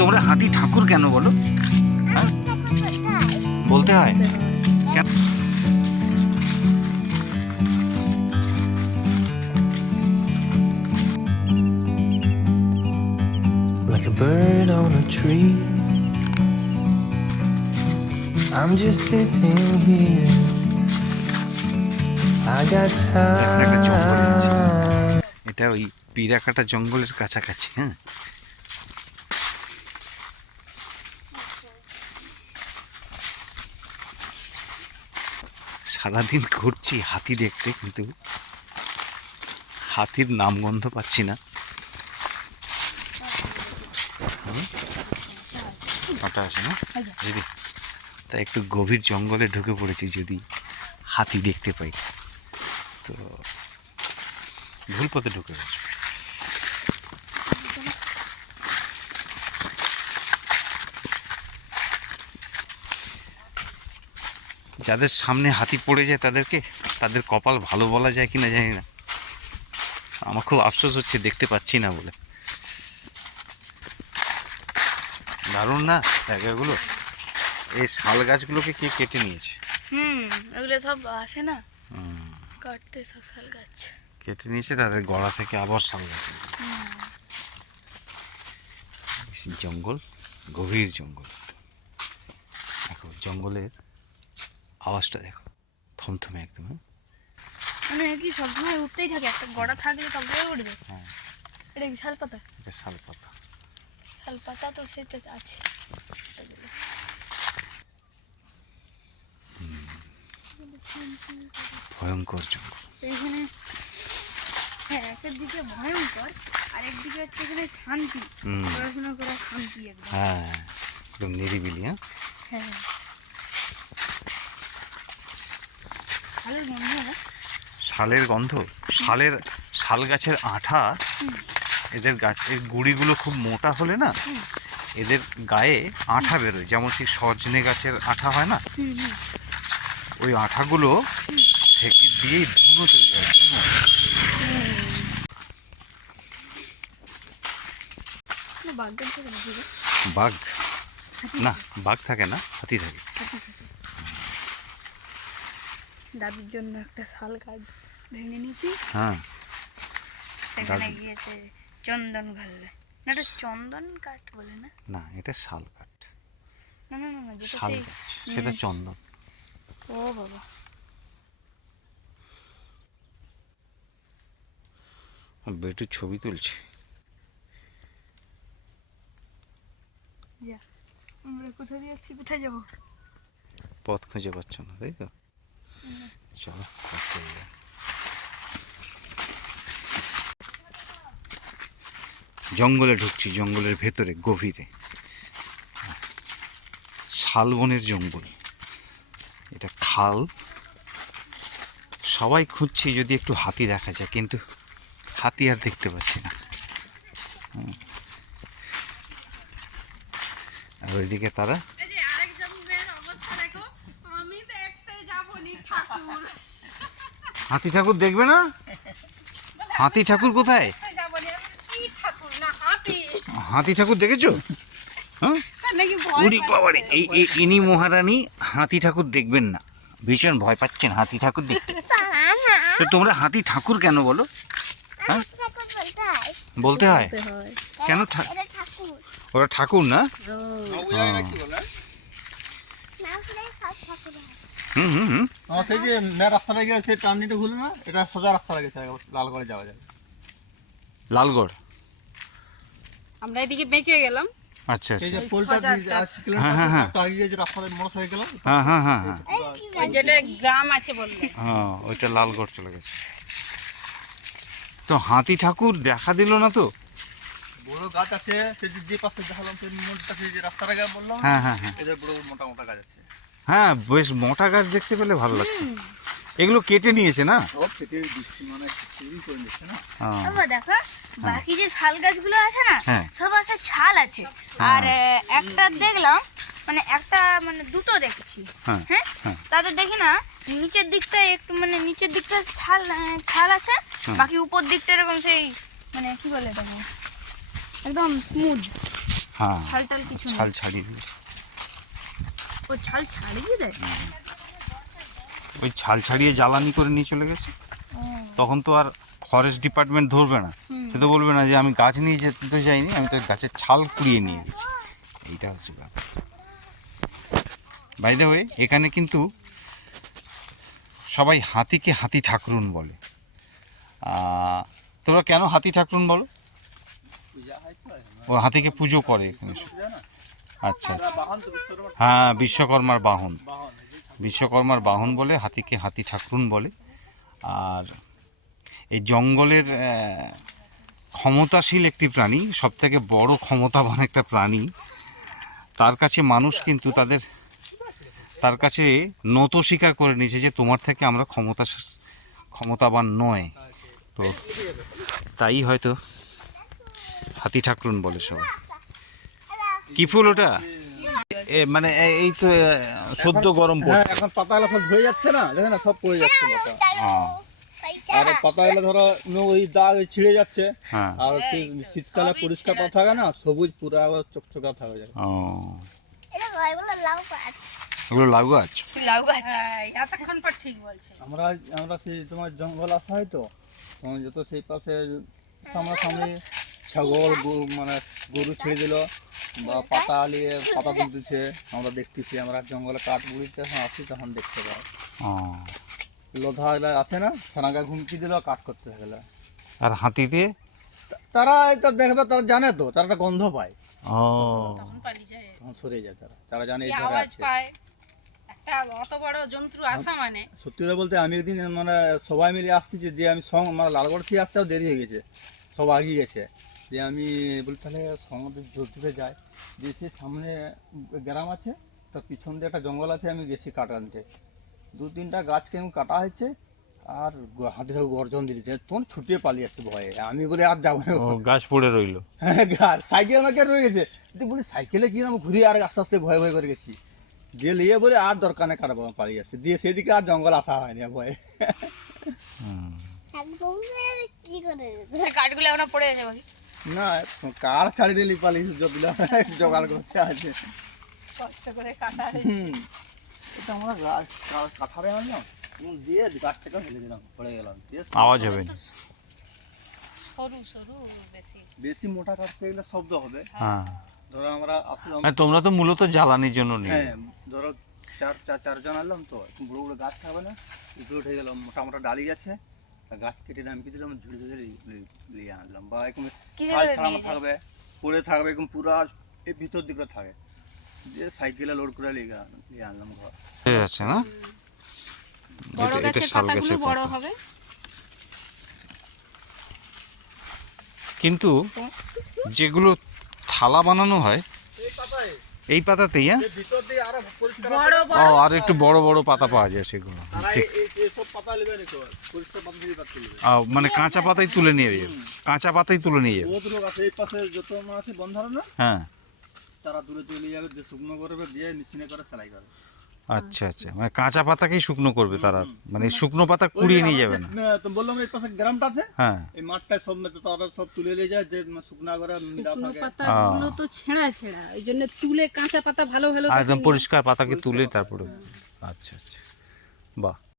তোমরা হাতি ঠাকুর কেন বলো হ্যাঁ বলতে হয় কেন like a bird on a tree. I'm just sitting here. I got time. এটা ওই পিরাকাটা জঙ্গলের কাছাকাছি হ্যাঁ সারাদিন ঘুরছি হাতি দেখতে, কিন্তু হাতির নামগন্ধ পাচ্ছি না? কাঁটা তাই একটু গভীর জঙ্গলে ঢুকে পড়েছি যদি হাতি দেখতে পাই। তো ভুল পথে ঢুকে গেছে। যাদের সামনে হাতি পড়ে যায় তাদেরকে তাদের কপাল ভালো বলা যায় কি না জানি না। আমার খুব আফসোস হচ্ছে দেখতে পাচ্ছি না বলে। দারুণ না জায়গাগুলো? এই শাল গাছগুলোকে কে কেটে নিয়েছে? হুম ওগুলো সব আসে না? কাটতে সব শাল গাছ। কেটে নিয়েছে তাদের গড়া থেকে আবার শাল গাছ। জঙ্গল গভীর জঙ্গল। দেখো জঙ্গলের আওয়াজটা দেখো। থমথমে একদম হ্যাঁ? মানে কি সবসময় উঠতেই থাকে একটা গড়া থাকলে সবসময় উঠবে? হ্যাঁ। এটা কি শাল পাতা এটা শাল পাতা শাল পাতা তো সেটা আছে। ভয়ঙ্কর জঙ্গল। এইখানে হ্যাঁ দিকে ভয়ঙ্কর আর একদিকে হচ্ছে এখানে শান্তি। পড়াশোনা করা শান্তি একদম। হ্যাঁ একদম নিরিবিলি হ্যাঁ? হ্যাঁ। শালের গন্ধ শালের শাল গাছের আঠা? এদের গাছ এর গুড়িগুলো খুব মোটা হলে না এদের গায়ে আঠা বেরোয়। যেমন সেই সজনে গাছের আঠা হয় না? ওই আঠাগুলো থেকে দিয়েই ধুনো তৈরি হয় ধুনো? বাঘ না বাঘ? থাকে। না হাতি থাকে। দাদির জন্য একটা শাল গাছ ভেঙে নিয়েছি। হ্যাঁ। এখানে গিয়েছে চন্দন ঘালবে না এটা চন্দন কাঠ বলে না? না এটা শাল কাঠ। না না না যেটা শাল সেই গাছ সেটা চন্দন। ও বাবা। বেটু ছবি তুলছে। যা আমরা কোথায় দিয়ে আসছি? কোথায় যাব? পথ খুঁজে পাচ্ছ না তাই তো? জঙ্গলে ঢুকছি জঙ্গলের ভেতরে গভীরে শালবনের জঙ্গল এটা খাল সবাই খুঁজছি, যদি একটু হাতি দেখা যায়, কিন্তু হাতি আর দেখতে পাচ্ছি না। আর ওইদিকে তারা হাতি ঠাকুর দেখবে না? হাতি ঠাকুর কোথায়? হাতি ঠাকুর দেখেছ? হ্যাঁ? উড়ি বাবারে এই ইনি মহারানী হাতি ঠাকুর দেখবেন না। ভীষণ ভয় পাচ্ছেন হাতি ঠাকুর দেখতে। তো তোমরা হাতি ঠাকুর কেন বলো? হ্যাঁ? বলতে হয়। কেন ওরা ঠাকুর না। হুম হুম হুম। আমার সেই যে মেয়ের রাস্তাটা গিয়ে সেই টার্নিটা ঘুরলো না এটা সোজা রাস্তাটা গেছে লাল যাওয়া যাবে লালগড়? আমরা এদিকে বেঁকে গেলাম। আচ্ছা এই আচ্ছা যে পোলটা হ্যাঁ, হ্যাঁ, হ্যাঁ। আগে যে রাস্তাটা মোটর হয়ে গেল হ্যাঁ হ্যাঁ হ্যাঁ হ্যাঁ। ওই যেটা গ্রাম আছে বললে। হ্যাঁ ওইটা লালগড় চলে গেছে। তো হাতি ঠাকুর দেখা দিল না তো? বড় গাছ আছে সে যে পাশে দেখালাম সেই মোড়টা সেই যে রাস্তাটা বললাম হ্যাঁ হ্যাঁ হ্যাঁ। এদের বড় বড় মোটা মোটা গাছ আছে। হ্যাঁ বেশ মোটা গাছ দেখতে পেলে ভালো লাগছে। এগুলো কেটে নিয়েছে না? মানে হ্যাঁ। দেখো বাকি যে শাল গাছগুলো আছে না হ্যাঁ। সব আছে ছাল আছে। আর একটা দেখলাম মানে একটা মানে দুটো দেখছি। হ্যাঁ, হ্যাঁ? হ্যাঁ। তাদের দেখি না নিচের দিকটা একটু মানে নিচের দিকটা ছাল ছাল আছে বাকি উপর দিকটা এরকম সেই মানে কি বলে এটাকে? একদম স্মুথ হ্যাঁ। ছাল টাল কিছু ছাল ছাড়িয়ে দিয়েছে। ও ছাল ছাড়িয়ে দেয়। ওই ছাল ছাড়িয়ে জ্বালানি করে নিয়ে চলে গেছে? তখন তো আর ফরেস্ট ডিপার্টমেন্ট ধরবে না। সে তো বলবে না যে আমি গাছ নিয়ে যেতে তো যাইনি আমি তো গাছের ছাল কুড়িয়ে নিয়ে গেছি। এইটা হচ্ছে ব্যাপার। বাইদে হয়ে এখানে কিন্তু সবাই হাতিকে হাতি ঠাকুরুন বলে। আহ, তোমরা কেন হাতি ঠাকুরুন বলো? ও হাতিকে পুজো করে এখানে। আচ্ছা আচ্ছা। হ্যাঁ বিশ্বকর্মার বাহন। বিশ্বকর্মার বাহন বলে, হাতিকে হাতি ঠাকুরুন বলে। আর এই জঙ্গলের ক্ষমতাশীল একটি প্রাণী সব থেকে বড় ক্ষমতাবান একটা প্রাণী, তার কাছে মানুষ কিন্তু তাদের, তার কাছে নত স্বীকার করে নিয়েছে যে তোমার থেকে আমরা ক্ষমতা ক্ষমতাবান নয়। তো তাই হয়তো হাতি ঠাকুরুন বলে সবাই। কি ফুল ওটা? এ, মানে এই তো সদ্য গরম পড়ছে। হ্যাঁ এখন পাতাগুলো সব ধরে যাচ্ছে না দেখে না সব পড়ে যাচ্ছে পাতা। হ্যাঁ। আর পাতাগুলো ধরো ওই দাগ ওই ছিঁড়ে যাচ্ছে। হ্যাঁ। আর শীতকালে পরিষ্কার পাতা থাকে না সবুজ পুরো আবার চকচকা থাকে যায়। ওগুলো লাউ গাছ। লাউ গাছ? হ্যাঁ এতক্ষণ পর ঠিক বলছে। আমরা আমরা সেই তোমার জঙ্গল আসা হয় তো? যত সেই পাশে সামনাসামনি ছাগল গরু মানে গরু ছেড়ে দিল। বা পাতা নিয়ে পাতা তুলতেছে আমরা দেখতেছি আমরা জঙ্গলে কাঠ বুড়িতে যখন আসি তখন দেখতে পাই। লোধা এলা আছে না? সানাগা ঘুমকি দিল কাঠ করতে গেলে। আর হাতিতে তারা এটা দেখবে তারা জানে তো তারা একটা গন্ধ পায়। ও। তখন পালিয়ে যায়। তখন সরে যায় তারা। তারা জানে কি এই ধারে আছে। অত বড় জন্তু আসা মানে? সত্যি কথা বলতে আমি একদিন মানে সবাই মিলে আসতেছি দিয়ে আমি সঙ্গ মানে লালগড় থেকে আসতেও দেরি হয়ে গেছে। সব আগিয়ে গেছে। দিয়ে আমি বলি তাহলে সঙ্গে জোর যাই। দিয়ে সে সামনে গ্রাম আছে তার পিছন দিয়ে একটা জঙ্গল আছে আমি গেছি কাটা আনতে। দু তিনটা গাছ কেমন কাটা হয়েছে আর হাতে গর্জন দিচ্ছে তখন ছুটিয়ে পালিয়ে আসছে ভয়ে। আমি বলে আর যাব না। গাছ পড়ে রইল। হ্যাঁ গাছ। সাইকেল আমাকে রয়ে গেছে। দিয়ে বলি সাইকেলে কি আমি ঘুরিয়ে আর আস্তে আস্তে ভয় ভয় করে গেছি। দিয়ে নিয়ে বলে আর দরকার নেই কাটা পালিয়ে আসছে। দিয়ে সেদিকে আর জঙ্গল আসা হয়নি ভয়ে। কাঠগুলো এখন পড়ে যাবে বাকি না কার ছাড়ি দিলি পালিয়ে যতগুলো জোগাড় করতে আছে। কষ্ট করে কাটা হুম। এটা আমরা গাছ কাঠারে আনলাম। দিয়ে গাছটাকে ফেলে দিলাম পড়ে গেলাম দিয়ে আওয়াজ হবে। না সরু সরু বেশি। বেশি মোটা কাটতে গেলে শব্দ হবে। হ্যাঁ। ধরো আমরা আসলাম মানে তোমরা তো মূলত জ্বালানির জন্য নিয়ে। হ্যাঁ ধরো চার চার চারজন আনলাম তো বড় বড় গাছ থাকবে না উপরে উঠে গেলাম মোটা মোটা ডালি আছে। গাছ কেটে নামিয়ে দিলাম ঝুড়ি ঝুড়ি নিয়ে আনলাম বা এরকম ছাল ছাড়ানো থাকবে পড়ে থাকবে এরকম পুরো এই ভিতর দিকে থাকে। দিয়ে সাইকেলে লোড করে নিয়ে আনলাম ঘর। যাচ্ছে না? বড় এটা- এটা গাছের পাতাগুলো বড় হবে। কিন্তু যেগুলো থালা বানানো হয় এই পাতাতেই হ্যাঁ? এই ভিতর দিয়ে আরও পরিষ্কার বড় ও আর একটু বড় বড় পাতা পাওয়া যায় সেগুলো। ঠিক। মানে কাঁচা পাতাই তুলে নিয়ে যাবে। কাঁচা পাতাই তুলে নিয়ে যাবে। বহুত লোক আছে এই পাশে যত আছে বন্ধারা না হ্যাঁ। তারা দূরে চলে যাবে দিয়ে শুকনো করবে দিয়ে মেশিনে করে সেলাই করে। আচ্ছা আচ্ছা। মানে কাঁচা পাতাকেই শুকনো করবে তারা। মানে শুকনো পাতা কুড়িয়ে নিয়ে যাবে না। তো বললাম এই পাশে গ্রামটা আছে হ্যাঁ। এই মাঠটায় সব মেতে তারা সব তুলে নিয়ে যায় যে শুকনা করে পাতাগুলো তো ছেঁড়া ছেঁড়া ওই জন্য তুলে কাঁচা পাতা ভালো ভালো একদম পরিষ্কার পাতাকে তুলে তারপরে। আচ্ছা আচ্ছা। বাহ।